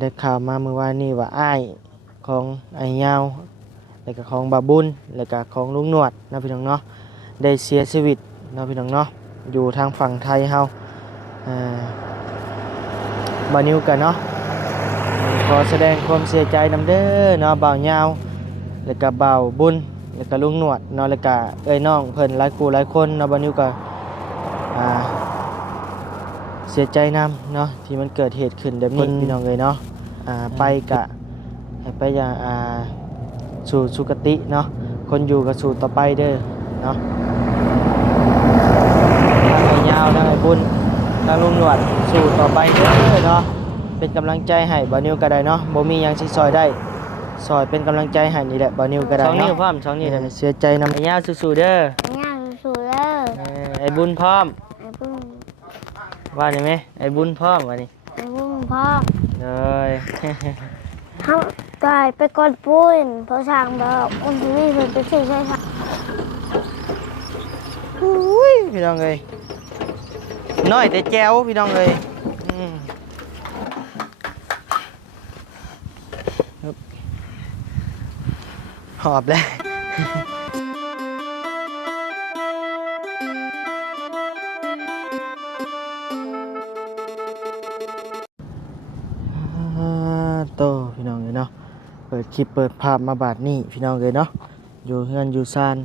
ได้ข่าวมาเมื่อวานนี้ว่าอ้ายของไอ้ยาวแล้วก็ของบาบุญแล้วก็ของลุงหนวดนะพี่น้องเนาะได้เสียชีวิตนะพี่น้องเนาะอยู่ทางฝั่งไทยเฮาอ่าบ่าวนิวกันเนาะขอแสดงความเสียใจนำเด้อเนาะบ่าวยาวแล้วก็บ่าวบุญแล้วก็ลุงหนวดเนาะแล้วก็เอ้ยน้องเพิ่นหลายคู่หลายคนเนาะบ่าวนิวก็อ่าเสียใจนำเนาะที่มันเกิดเหตุขึ้นแบบนี้พี่น้องเอ้ยเนาะไปกะให้ไปอย่างสู่สุคติเนาะคนอยู่กับสู่ต่อไปเด้อเนาะทางไอ้ยาวทางไอ้บุญทางลุงหนวดสู่ต่อไปเด้อเนาะเป็นกำลังใจให้บ่าวนิวก็ได้เนาะบ่มีหยังสิซอยได้ซอยเป็นกำลังใจให้นี่แหละบ่าวนิวก็ได้เนาะ2 นิ้วพร้อม2 นิ้วเด้อเสียใจนำไอ้ยาวสู้ๆเด้อย่างสูเด้อไอ้บุญพร้อมไอ้บุญว่าได้ไหมไอ้บุญพร้อมว่านี่ไอ้บุญพ่อเลย เขาตายไปกดปุ้นเพราะช่างบอกอุ้มพี่เพิ่นไปซื้อใช่ค่ะอุ้ยพี่น้องเอ้ยน้อยแต่แจ๋วพี่น้องเอ้ยหอบเลยโตพี่น้องเลยเนาะเปิดคลิปเปิดภาพมาบาดนี้พี่น้องเลยเนาะอยู่เฮือนอยู่ซาน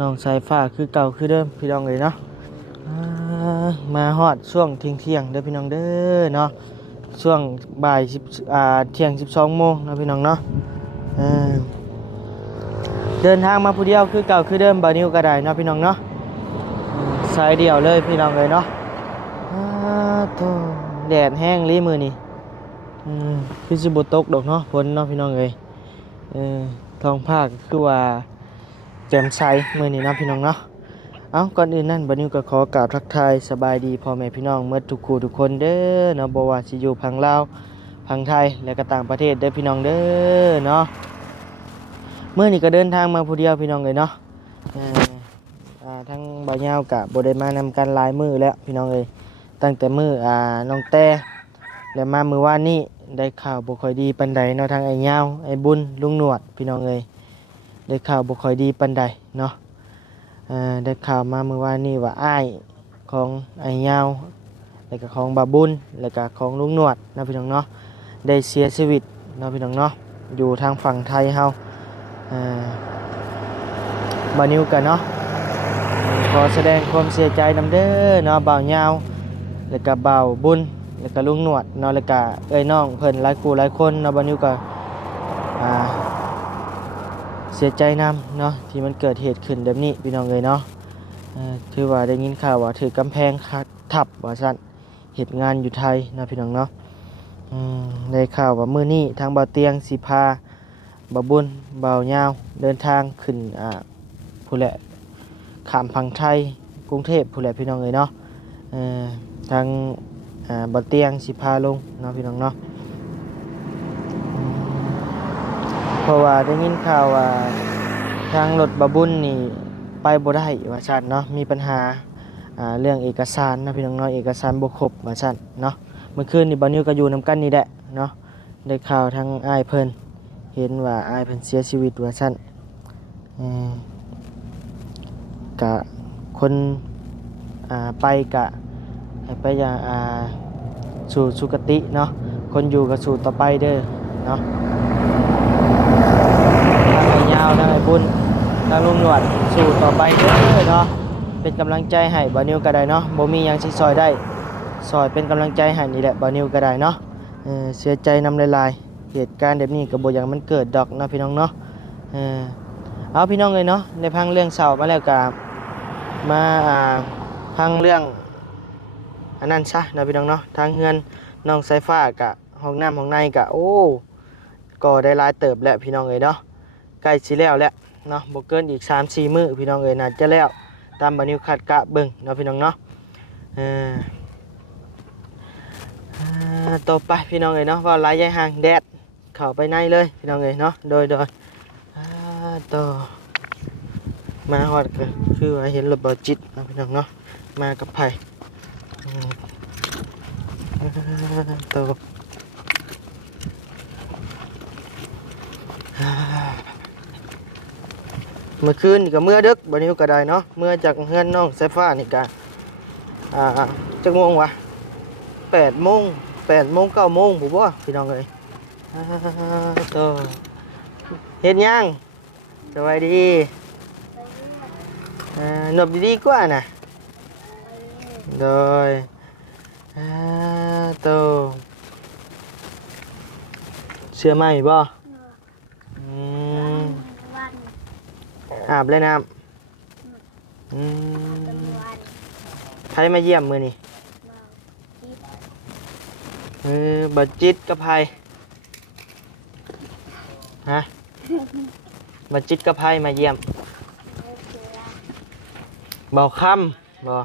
น้องสายฟ้าคือเก่าคือเดิมพี่น้องเลยเนาะมาฮอดช่วงเที่ยงเด้อพี่น้องเด้อเนาะช่วงบ่ายเที่ยง12 โมงนะพี่น้องเนาะเดินทางมาผู้เดียวคือเก่าคือเดิมบ่าวนิวก็ได้เนาะพี่น้องเนาะสายเดียวเลยพี่น้องเลยเนาะโธ่แดดแห้งลีมือนี่คือสิบ่ตกดอกเนาะฝนเนาะพี่น้องเอ้ยท้องภาคคือว่าแจ่มใสมื้อนี้เนาะพี่น้องเนาะเอ้าก่อนอื่นนั่นบ่าวนิวก็ขอกราบทักทายสบายดีพ่อแม่พี่น้องหมดทุกคู่ทุกคนเด้อเนาะบ่ว่าสิอยู่พังลาวพังไทยและก็ต่างประเทศเด้อพี่น้องเด้อเนาะเมื่อนี้ก็เดินทางมาผู้เดียวพี่น้องเลยเนาะทั้งบ่าวยาวกับบ่ได้มานำกันหลายมื้อแล้วพี่น้องเอ้ยตั้งแต่มื้อน้องแต่แล้วมามื้อวานนี้ได้ข่าวบ่ค่อยดีปานใดเนาะทางไอ้ยาวไอ้บุญลุงหนวดพี่น้องเอ้ยได้ข่าวบ่ค่อยดีปานใดเนาะได้ข่าวมามื้อวานนี้ว่าอ้ายของไอ้ยาวแล้วก็ของบาบุญแล้วก็ของลุงหนวดนะพี่น้องเนาะได้เสียชีวิตเนาะพี่น้องเนาะอยู่ทางฝั่งไทยเฮาบ่าวนิวกันเนาะขอแสดงความเสียใจนำเด้อเนาะบ่าวยาวแล้วก็บ่าวบุญแล้วก็ลุงหนวดเนาะแล้วก็เอ้ยน้องเพิ่นหลายคู่หลายคนเนาะบ่าวนิวก็เสียใจนำเนาะที่มันเกิดเหตุขึ้นแบบนี้พี่น้องเอ้ยเนาะถือว่าได้ยินข่าวว่าถือกำแพงทับว่าซั่นเหตุงานอยู่ไทยนะพี่น้องเนาะได้ข่าวว่ามื้อนี้ทางบ่าวเตียงสิพาบ่าวบุญบ่าวยาวเดินทางขึ้นผู้แหละข้ามฝั่งไทยกรุงเทพผู้แหละพี่น้องเอ้ยเนาะทางบ่าวเตียงสิพาลงเนาะพี่น้องเนาะเพราะว่าได้ยินข่าวว่าทางรถบ่าวบุญนี่ไปบ่ได้ว่าซั่นเนาะมีปัญหาเรื่องเอกสารนะพี่น้องเนาะเอกสารบ่ครบว่าซั่นเนาะเมื่อคืนนี่บ่าวนิวก็อยู่นำกันนี่แหละเนาะได้ข่าวทางอ้ายเพิ่นเห็นว่าอ้ายเพิ่นเสียชีวิตว่าซั่นกะคนไปกะให้ไปอย่างสู่สุคติเนาะคนอยู่กับสู่ต่อไปเด้อเนาะทางไอ้ยาวทางไอ้บุญทางลุงหนวดสู่ต่อไปเด้อเนาะเป็นกำลังใจให้บ่าวนิวก็ได้เนาะบ่มีหยังสิซอยได้ซอยเป็นกำลังใจให้นี่แหละบ่าวนิวก็ได้เนาะเสียใจนำหลายๆเหตุการณ์แบบนี้ก็บ่อยากมันเกิดดอกเนาะพี่น้องเนาะเอาพี่น้องเลยเนาะในพังเรื่องเศร้ามาแล้วก็มาพังเรื่องอันนั้นซะเนาะพี่น้องเนาะทางเฮือนน้องสายฟ้ากะห้องน้ำห้องในกะโอ้ก็ได้หลายเติบแล้วพี่น้องเลยเนาะใกล้สิแล้วแล้วเนาะบ่เกินอีก 3-4 มื้อพี่น้องเอ้ยน่าจะแล้วตามบ่าวนิวคาดกะเบิ่งเนาะพี่น้องเนาะต่อไปพี่น้องเอ้ยเนาะว่าหลายยายห่างแดดเข้าไปในเลยพี่น้องเอ้ยเนาะโดยต่อมาฮอดก็คือว่าเห็นรถบ่จิตเนาะพี่น้องเนาะมากับไผต่อ เมื่อคืนนี่ก็เมื่อดึกบัดนี้ก็ได้เนาะเมื่อจากเฮือนน้องสายฟ้านี่ก็จักโมงวะ8 โมง8 โมง9 โมงผมบ่พี่น้องเอ้ยโตเฮ็ดยังสบายดีหนบดีๆกว่าน่ะโดยโตเชื่อไหมบ่อืม วัน อาบเลยน้ำใครมาเยี่ยมมือนี่บัดจิตกับไพฮะบัดจิตกับไพมาเยี่ยมเบาค่ำบ่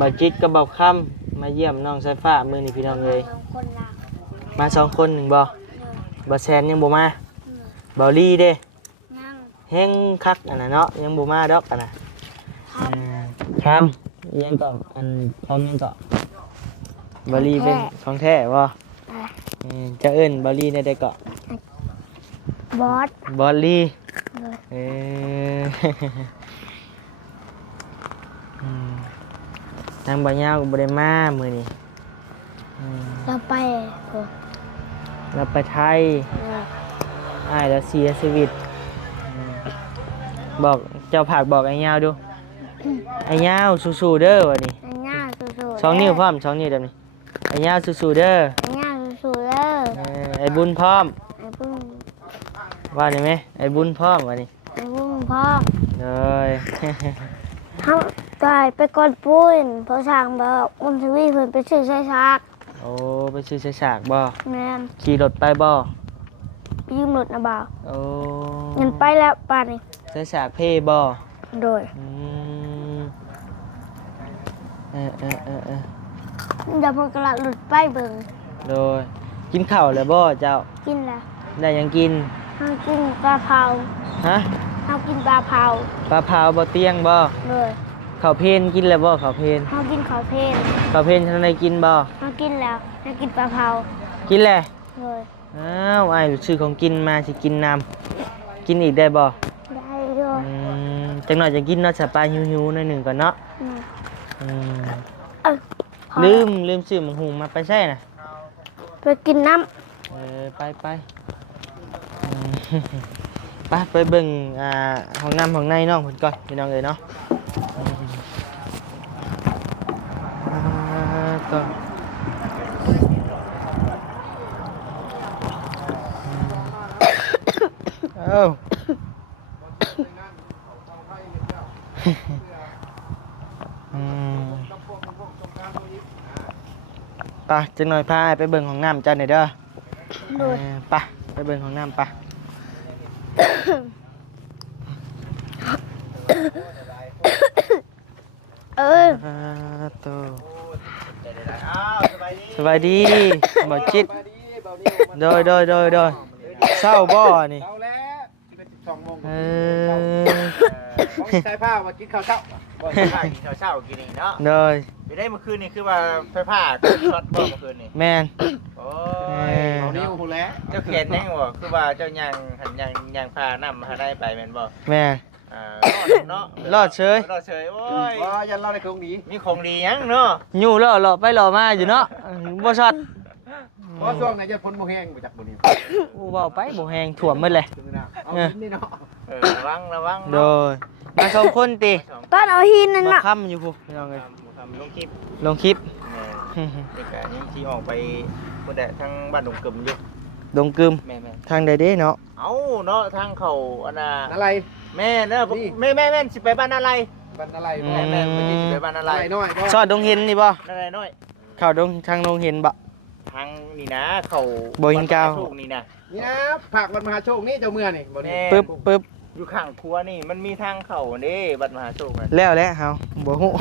บัดจิตกับเบาค่ำมาเยี่ยมน้องสายฟ้ามือนี่พี่น้องเลย คนละ มา2 คน1บ่บ่แซนยังบ่มาเบาลี่เด้ นั่ง แห้งคักอันน่ะเนาะยังบ่มาดอกอันน่ะครับยังก็อันพร้อมยังก็บาลีเป็นของแท้บ่จะเอิ้นบาลีได้ก็ บอส บอลลี่เออ ทางบ่ยาวก็บ่ได้มามื้อนี้ เราไป เราไปไทยอ้ายแล้วเสียชีวิตบอกเจ้าผากบอกไอ้ยาวดูไอ้ยาวสู้ๆเด้อวันนี้ อันย่าสู้ๆ 2 นิ้วพร้อม2 นิ้วแบบนี้ไอ้ยาวสู้ๆเด้อ อันย่าสู้ๆเด้อ ไอ้บุญพร้อม ไอ้ปุ้ง ว่าได้ไหมไอ้บุญพร้อมวันนี้ ไอ้ปุ้งพ่อ เลย เขาตายไปก่อนปุ้นเพราะช่างบอกอุ้มทวีเพิ่นไปซื้อใช้ซัก โอ้ไปซื้อใส่ฉากบ่ แม่น ขี่รถไปบ่ ยืมรถนะบ่าว โอ้ เงินไปแล้วป่านนี้ ใส่ฉากเพ่บ่ โดย อืมเออ เดี๋ยวเพิ่นกำลังหลุดไปเบิ่ง โดยกินข้าวแล้วบ่เจ้า กินแล้ว ได้หยังกิน เฮากินปลาเผา ฮะ เฮากินปลาเผา ปลาเผาบ่เตียงบ่ โดย ข้าวเพลนกินแล้วบ่ข้าวเพลน เฮากินข้าวเพลน ข้าวเพลนทันได้กินบ่ เฮากินแล้วเฮากินปลาเผา กินแล้ว โดย อ้าวอ้ายซื้อของกินมาสิกินน้ำกินอีกได้บ่ ได้อยู่ จังหน่อยจะกินเนาะสปาหิวๆหน่อยหนึงก่อนเนาะ อืม อืม เอ้ยพอ ลืมซื้อหมูหุงมาไปใช่น่ะ ไปกินน้ ไปอืม ไปเบิ่งห้องน้ำห้องในน้องเพิ่นก่อนพี่น้องเอ้ยเนาะต่อเอ้าอืมไปจังหน่อยพาอ้ายไปเบิ่งห้องน้ำจ้าหน่อยเด้อ ำโดย ไปเบิ่งห้องน้ำไป เออ โตสบายดีบ่จิตโดยเศร้าบ่นี่ เอาแล้ว12 โมง เออ ใช้ผ้ามากินข้าวเช้า บ่ใช่ผ้ากินข้าวเช้ากินนี่เนาะ โดย ไปได้เมื่อคืนนี่คือว่าไฟผ้าช็อตบ่เมื่อคืนนี่ แม่น โอ้ เอานิ้วหูแล้ว เจ้าเขียนยังบ่คือว่าเจ้ายังหันยังพาน้ำหาได้ไปแม่นบ่ แม่น เนาะ รอดเฉย รอดเฉยโอ้ย ว่ายันเล่าในคงนี้ มีของดียังเนาะ อยู่เลาะไปเลาะมาอยู่เนาะบ่ช็อต เพราะช่วงไหนจะพ้นโมแห้งมาจากบนนี้ อู้เว้าไปบ่แฮงถ่วมหมดเลย เอานี่เนาะ ระวัง โดยมาสองคนติ ตอนเอาหินนั่น บ่ น่ะ ค้ำอยู่พุพี่น้องเอ้ย ทำลงคลิป ลงคลิป นี่ก็ยังที่ออกไปพุ่นแหละทางบ้านดงกึมอยู่ ดงกึม แม่ ทางใดเด้เนาะ เอ้าเนาะทางเขาอันน่ะ อะไร แม่เนาะแม่สิไปบ้านอะไร บันอะไร แม่วันนี้สิไปบ้านอะไร อะไรน้อย ซอดดงเห็นนี่บ่ อะไรน้อย เข้าดงทางดงเห็นบ่ ทางนี่นะเขา บ่หินกาว ถูกนี่นะ นี่นะผักวันมหาโชคนี่เจ้าเมื่อนี่บนนี้ ปึ๊บ อยู่ข้างครัวนี่มันมีทางเขานี่บัดมหาโชคนะ แล้วแหละเฮาบ่ฮู้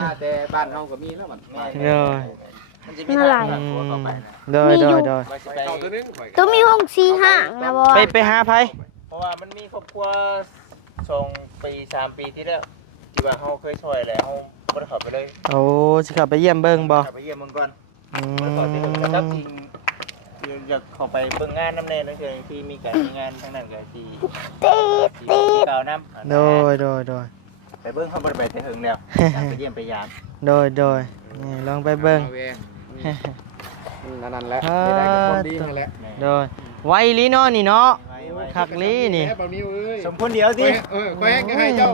น่าแต่บ้านเฮาก็มีแล้วมัน มันจะมีทางครัวเข้าไปนะ โดย ว่าสิ ไป ไป เข้าตัวนึง ตัวมีห้องสีห่างนะบอส ไปหาไผ เพราะว่ามันมีครอบครัว2 ปี 3 ปีที่แล้วที่ว่าเฮาเคยช่วยแล้วเฮาบ่ได้เข้าไปเลย โอ้สิเข้าไปเยี่ยมเบิ่งบ่ เข้าไปเยี่ยมมึงก่อน อื มันก่อนที่ ม จะจับจริง อยากเข้าไปเบิ่งงานน้ำแน่นั่นคือที่มีการมีงานทั้งนั้นก็ที่ ตี กาวน้ำ โดย ไปเบิ่งเขาบ่ได้ไปแต่หึงแล้วไปเยี่ยมไปยาม โดยนี่ลองไปเบิ่ง อาเองนั่นแหละได้กับคนดีนั่นแหละ โดยไวลีเนาะนี่เนาะคักลีนี่ แม่เบานิ้วเอ้ย สมคนเดียวสิ คอยให้เจ้า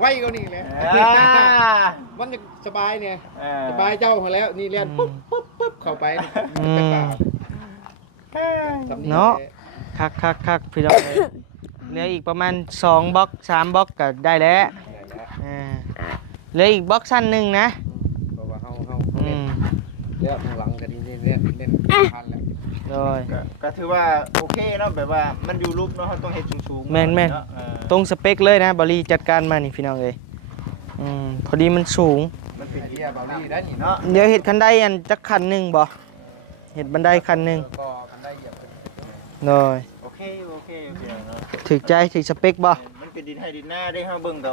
ไว้ก็นี่แหละมันจะสบายเนี่ยสบายเจ้ามาแล้วนี่เรียนปุ๊บเข้าไปเป็นป่า เนาะคักพี่น้องเอ้ยเหลืออีกประมาณ2บล็อก3บล็อกก็ได้แล้วเหลืออีกบล็อกสั้นหนึงนะ เพราะว่าเฮา อืม เรียกหลังก็ดีเล่นพันแหละ โดย ก็ถือว่าโอเคเนาะแบบว่ามันอยู่รูปเนาะต้องเฮ็ดสูงๆ แม่นตรงสเปคเลยนะบริจัดการมานี่พี่น้องเอ้ยพอดีมันสูง มันเป็นเรียเบาลี่ได้นี่เนาะ เดี๋ยวเห็ดคันไดอันจักคันหนึ่งบ่เห็ดบันไดคันหนึ่ง ก็กันได้เหยียบ โดย โอเคเนาะ ถึกใจถึกสเปคบ่ มันเป็นดินให้ดินหน้าได้เฮาเบิ่งเขา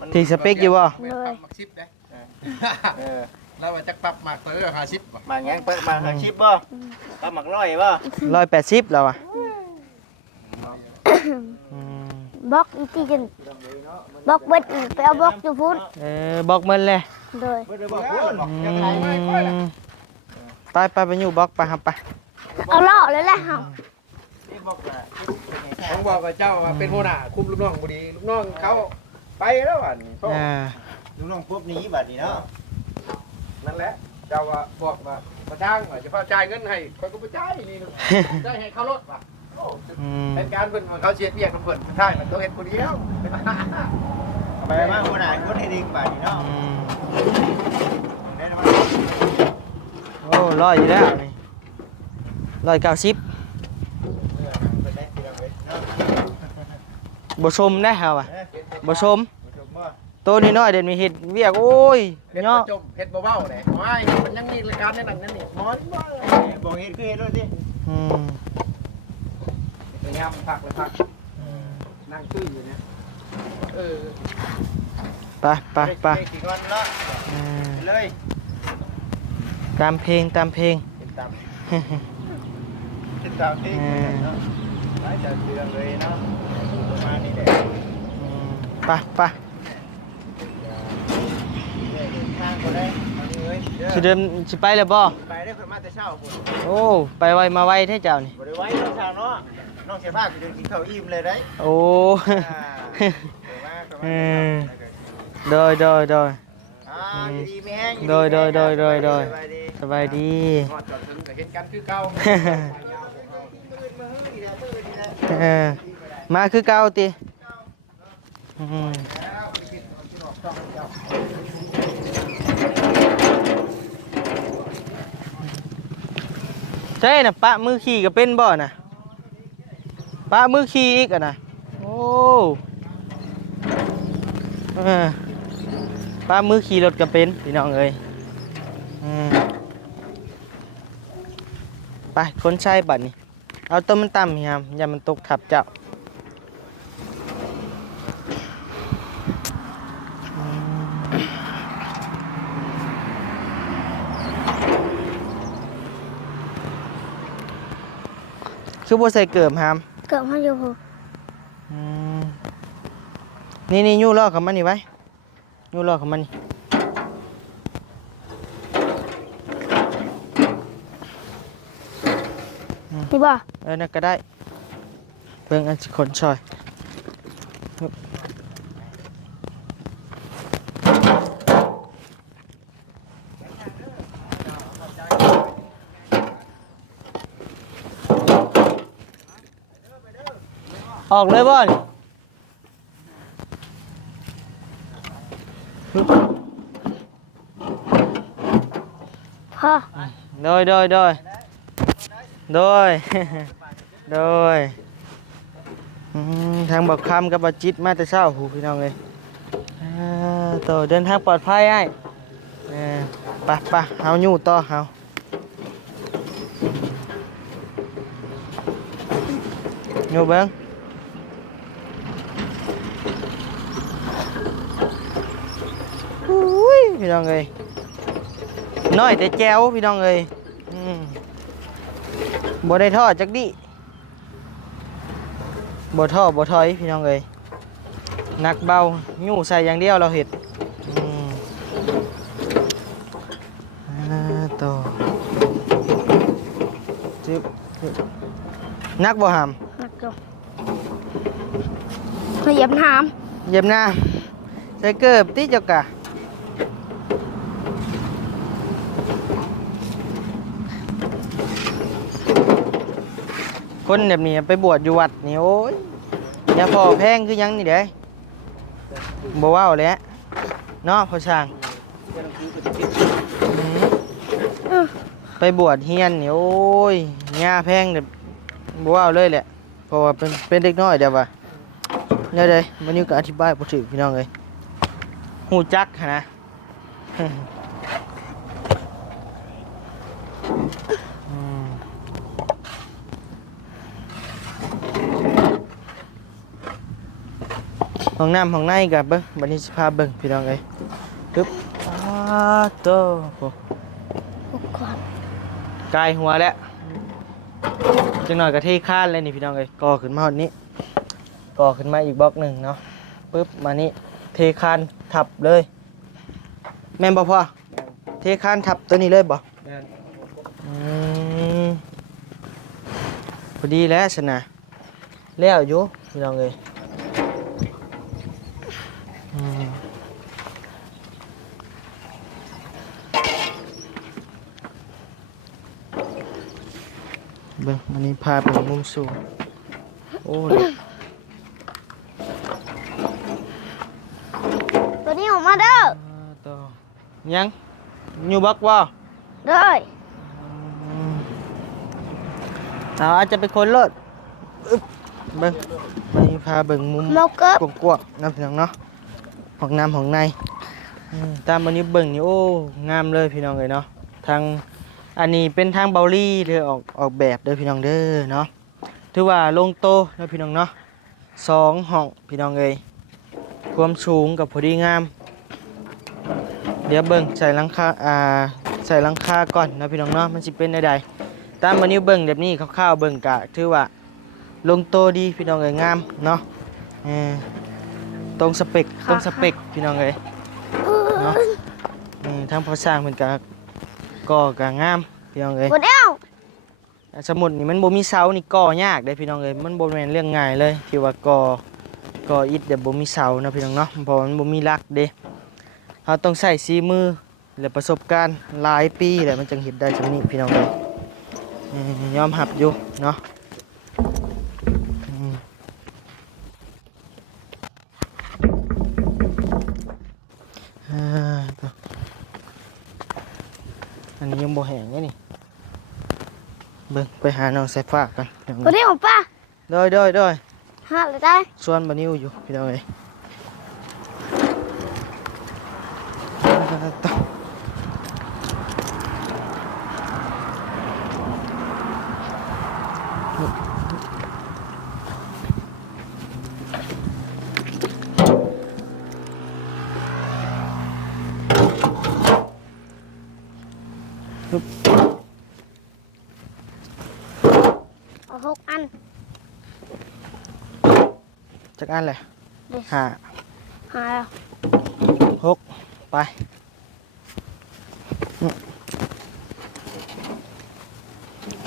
มัน ถึกสเปคอยู่บ่ มักชิปได้แล้วว่าจักปรับมากเตอร์50บ่ มาหยังเปิดมาหาชิปบ่ปลาหมักร้อยบ่ 180แล้วอ่ะ บล็อกอีกทีกันบล็อกเบิดอีกไปเอาบล็อกอยู่พุ่น บอกมันเลย โดย บ่ได้บอกพูด ไปอยู่บล็อกไปครับไป เอาล่อเลยแหละครับ นี่บอกว่า ผมบอกกับเจ้าว่าเป็นหัวหน้าคุมลูกน้องบ่ดีลูกน้องเขาไปแล้วอ่ะนี่ ลูกน้องปุ๊บนี้บัดนี้เนาะ นั่นแหละเจ้าว่าบอกว่าประจ้างว่าจะพาจ่ายเงินให้คอยก็บ่จ่ายนี่ได้ให้เขาลดว่ะเป็นการเพิ่นเขาเสียเปียกเพิ่นทางมันต้องเฮ็ดผู้เดียว ไปมาหัวหน้าคนเฮ็ดเองบัดนี้เนาะได้มา โอ้ร้อยอยู่แล้วนี่190บ่ชมได้เหรอวะบ่ชมตัวนี้น้อยเด่นมีเห็ดเวียกโอ้ย เฮ็ด เนาะ จบเฮ็ดเบาๆเลยไม่มันยังมีรายการในนั้นนั่นนี่มอน บอกเฮ็ดคือเฮ็ดด้วยสิ พยายามพักเลยพักนั่งตื้ออยู่เนี่ยไปสิก่อนเนาะเลย ตามเพลง ติดตามเพลงเนาะหลายจากเดือนเลยเนาะประมาณนี้แหละ ไป ทางก็ได้เอานี่เอ้ย สิเดินสิไปแล้วบ่ ไปได้คนมาแต่เช้าพุ่น โอ้ไปไวมาไวแท้เจ้านี่ บ่ได้ไว้เนาะเช้าเนาะน้องเสียผ้าคือกินข้าวอิ่มเลยได้ โอ้ โดยดีไม่แห้ง โดยสบายดี ฮอดจอดถึงก็เห็นกันคือเก่า มาคือเก่าติใช่น่ะปะมือขี่ก็เป็นบ่น่ะปะมือขี่อีกอ่ะนะโอ้ปะมือขี่รถก็เป็นพี่น้องเอ้ยไปคนใช้บัตรนี่เอาต้นมันต่ำครับอย่ามันตกทับเจ้าคือบ่ใส่เกิบครับ เกือบมาอยู่พุ่น นี่ยู่ล้อกับมันนี่ไว้ยู่ล้อกับมันนี่นี่บ่ นั่นก็ได้เบิ่งอันสิคนช่อยออกเลยบ่นี่พอ โดย ทางบักคำกับบักจิตมาแต่เช้าหูพี่น้องเลยต่อเดินทางปลอดภัยไอ้ไปเฮาอยู่ต่อเฮาอยู่เบิ้งอุ้ยพี่น้องเลยน้อยแต่แจ๋วพี่น้องเลย บ่ได้ทอดจักดิบ่ทอดบ่ถอยพี่น้องเอ้ยหนักเบายู่ใส่อย่างเดียวเราเฮ็ดต่อจึ๊บนักบ่หาม นักอยู่เหยียบน้ เหยียบหน้าใส่เกิบติเจ้ากะคนแบบนี้ไปบวชอยู่วัดนี่โอ้ยอย่าพอแพงคือหยังนี่เด้บ่เว้าแหล้วเนาะพ่อช่างไปบวชเฮียนนี่โอ้ยหญ้าแพงเนี่ยบ่เว้าเลยแหละเพราะว่าเป็นเด็กน้อยเดี๋ยวว่าเนี่ยเด้มันนี้ก็อธิบายบ่ถูกพี่น้องเอ้ยฮู้จักหั้นนะห้องน้ำห้องในกับเบิ้งบัดนี้สิพาเบิ้งพี่น้องเอ้ยปึ๊บโตโห ำอุกก่อน กายหัวแล้วจังหน่อยก็เทข้านเลยนี่พี่น้องเอ้ยก่อขึ้นมาฮอดนี้ก่อขึ้นมาอีกบล็อกหนึ่งเนาะปึ๊บมานี่เทคานทับเลยแม่นบ่พ่อเทคานทับตัวนี้เลยบ่อืมพอดีแล้วสนะแล้วอยู่พี่น้องเอ้ยเบิ่งอันนี้พาไปมุมสูงโอ้เล็ก ตัวนี้ออกมาเด้อ ต่อยังอยู่บักว่า เด้อ อาจจะเป็นคนเลิศอึ๊บเบิ่งอันนี้พาเบิ่งมุม เมาเกิบ กว้างๆน้ำพี่น้องเนาะห้องน้ำห้องในตามวันนี้เบิ่งนี่โอ้งามเลยพี่น้องเลยเนาะทางอันนี้เป็นทางเบาลี่เด้อออกแบบเด้อพี่น้องเด้อเนาะถือว่าลงโตเด้อพี่น้องเนาะ2ห้องพี่น้องเอ้ยความสูงกับพอดีงามเดี๋ยวเบิ่งใส่หลังคาใส่หลังคาก่อนนะพี่น้องเนาะมันสิเป็นได้ใดตามวันนี้เบิ่งแบบนี้คร่าวๆเบิ่งกะถือว่าลงโตดีพี่น้องเอ้ยงามเนาะตรงสเปคพี่น้องเอ้ยเนาะทางพอสร้างเหมือนกับก่อกะงามพี่น้องเอ้ย บ่เด้ว สมุดนี่มันบ่มีเสานี่ก่อยากเด้พี่น้องเอ้ยมันบ่แม่นเรื่องง่ายเลยที่ว่าก่ออิฐเดี๋ยวบ่มีเสานะพี่น้องเนาะเพราะมันบ่มีหลักเด้เราต้องใช้สีมือและประสบการณ์หลายปีแหละมันจึงเฮ็ดได้จังนี้พี่น้องเอ้ยยอมรับอยู่เนาะอันนี้ยังบ่แห้งเนี่ยนี่เบิ่งไปหาน้องสายฟ้ากัน บ่เด้วป้า โดย หาเลยได้ ส่วนบานิวอยู่พี่น้องเอ้ยเอา6 อัน จักอันเลย หาแล้ว 6ไป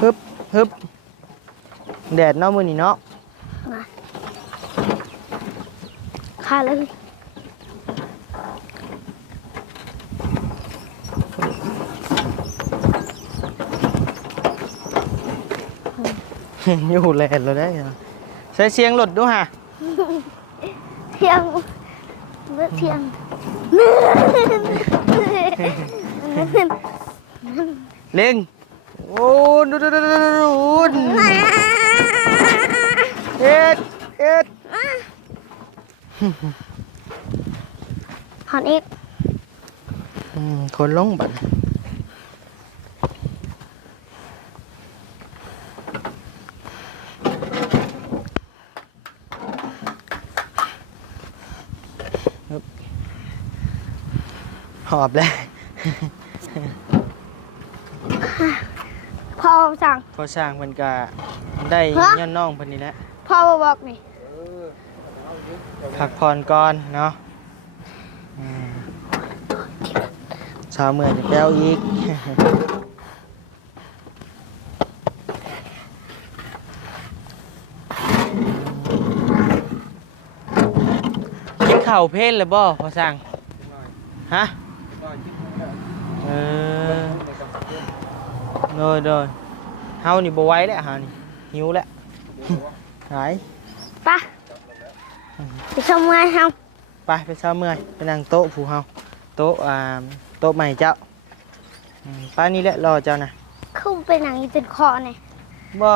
ฮึบแดดเนาะมื้อนี้เนาะ ขาเลย อยู่แลนแล้วได้ใช้เสียงรถดูฮะ เที่ยงเมื่อเที่ยง เล็งโอ้ดูเอ็ด หอนอีก คนลงบัดหอบเลย พอ สั่ง พอสร้างเพิ่นก็ได้ ฮะ ย้อนน้องเพิ่นนี่แหละ พ่อมาบอกนี่ พักผ่อนก่อนเนาะเช้าเมื่อยจะแก้วอีก กินข้าวเพลนเลยบ่พอสั่งฮะเออโดยเฮานี่บ่ไหวแล้วเฮานี่หิวแล้วหาย ไปไปชมงานเฮา ไปเช้าเมื่อยไปนั่งโต๊ะผู้เฮาโต๊ะโต๊ะใหม่เจ้าป้านี่แหละรอเจ้านะ ขึ้นไปหนังอีจนคอเนี่ย บ่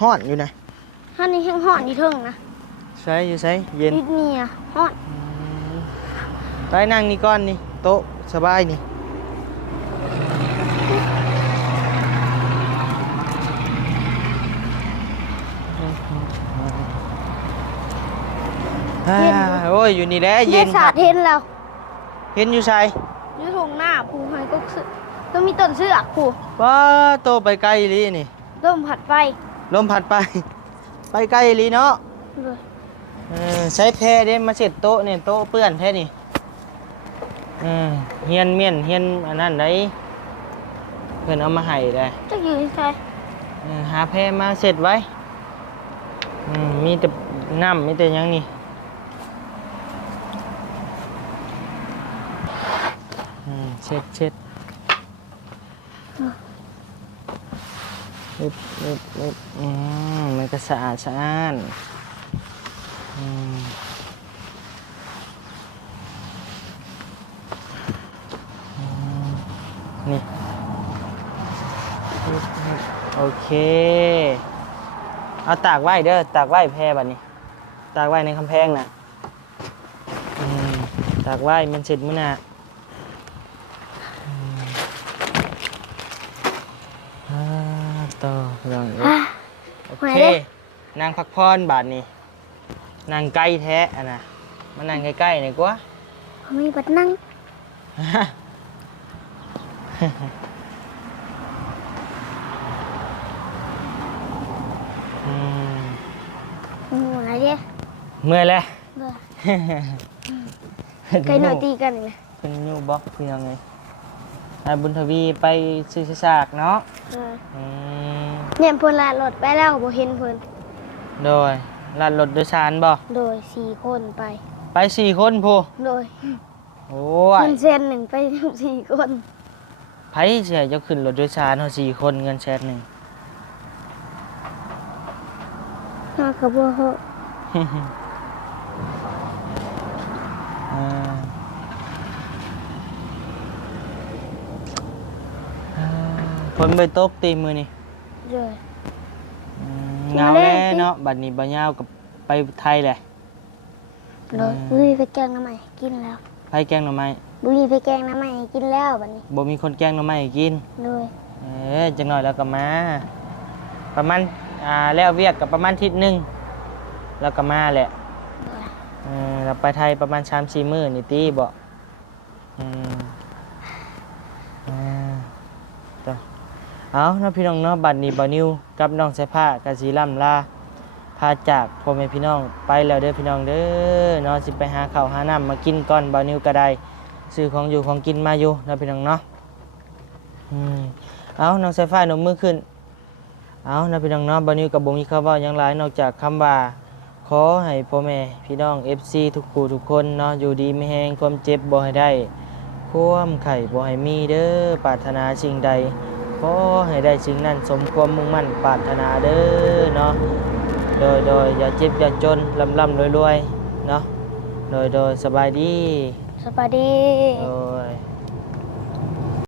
ฮ้อนอยู่นะ ท่านนี้แห้งห่อนนี่เทิงนะ ใส่อยู่ใส่เย็น นิดนี่อ่ะห่อน ไปนั่งนี่ก้อนนี่โต๊ะสบายนี่โอ้ยอยู่นี่แหละเย็น สาดเห็นแล้ว เห็นอยู่ใส่ อยู่ทงหน้าผูให้ก็คือก็มีต้นเสือกผู ว้าโตไปไกลอีหลีนี่ เริ่มผัดไฟ ลมพัดไป ไปไกลอีหลีเนาะ เลย ใช้แพรเด้มาเสร็จโต๊ะเนี่ยโต๊ะเปื้อนแท้นี่เฮียนเมียนเฮียนอันนั้นได้เพิ่นเอามาให้ได้ จะอยู่ที่ใช่ หาแพรมาเสร็จไว้มีแต่น้ำมีแต่หยังนี่เช็ดมันก็สะอาดนี่โอเคเอาตากไว้เด้อตากไว้แพรบัดนี้ตากไว้ในกำแพงน่ะตากไว้มันเสร็จมื้อหน้าต่อลองโอเคนางพักพรบาทนี้นางใกล้แท้อ่ะนะมานั่งใกล้ๆหน่อยกว่า มีบัดนั่งอะไรเนี่ย เมื่อยแล้ว ไก่หน่อยตีกันเลย เป็นยูบ็อกคือยังไงนายบุญทวีไปซื้อฉากเนาะ เนี่ยเพิ่นลารถไปแล้วบ่เห็นเพิ่น โดยลัดรถโดยสารบ่ โดย4 คนไป ไป4 คนพู โดย โอ้ย เงินเส้นหนึ่งไป4 คน ไผเสียจะขึ้นรถโดยสารเฮา4 คนเงินแสนหนึ่ง น่ากระโบเหอะ ฝนไปตกตีมือนี่ เลย เงาแน่เนาะบัดนี้บ่ยาวกับไปไทยแหละ เลยบุรีไปแกงน้ำใหม่กินแล้ว ไปแกงหน่อไม้ บุรีไปแกงน้ำใหม่กินแล้วบัดนี้ บ่มีคนแกงหน่อไม้ให้กิน เลย จังหน่อยแล้วก็มา ประมาณแล้วเวียกกับประมาณอาทิศนึงแล้วก็มาแหละเราไปไทยประมาณ3-4 มื้อนี่ตีบ่ต่อเอาเนาะพี่น้องเนาะบัดนี้บ่นิวกับน้องสายผ้ากะสิล่ำลาพาจากพ่อแม่พี่น้องไปแล้วเด้อพี่น้องเด้อเนาะสิไปหาข้าวหาน้ำมากินก่อนบ่นิวก็ได้ซื้อของอยู่ของกินมาอยู่เนาะพี่น้องเนาะเอาน้องสายฟ้าหนุ่มมือขึ้นเอานะพี่น้องเนาะบ่นิวกับบ่มีคำว่าหยังหลายนอกจากคำว่าขอให้พ่อแม่พี่น้อง FC ทุกผู้ทุกคนเนาะอยู่ดีมีแฮงความเจ็บบ่ให้ได้ความไข้บ่ให้มีเด้อปรารถนาสิ่งใดขอให้ได้สิ่งนั้นสมความมุ่งมั่นปรารถนาเด้อเนาะโดยอย่าเจ็บอย่าจนร่ำรวยๆเนาะโดยสบายดี สวัสดี โอ้ย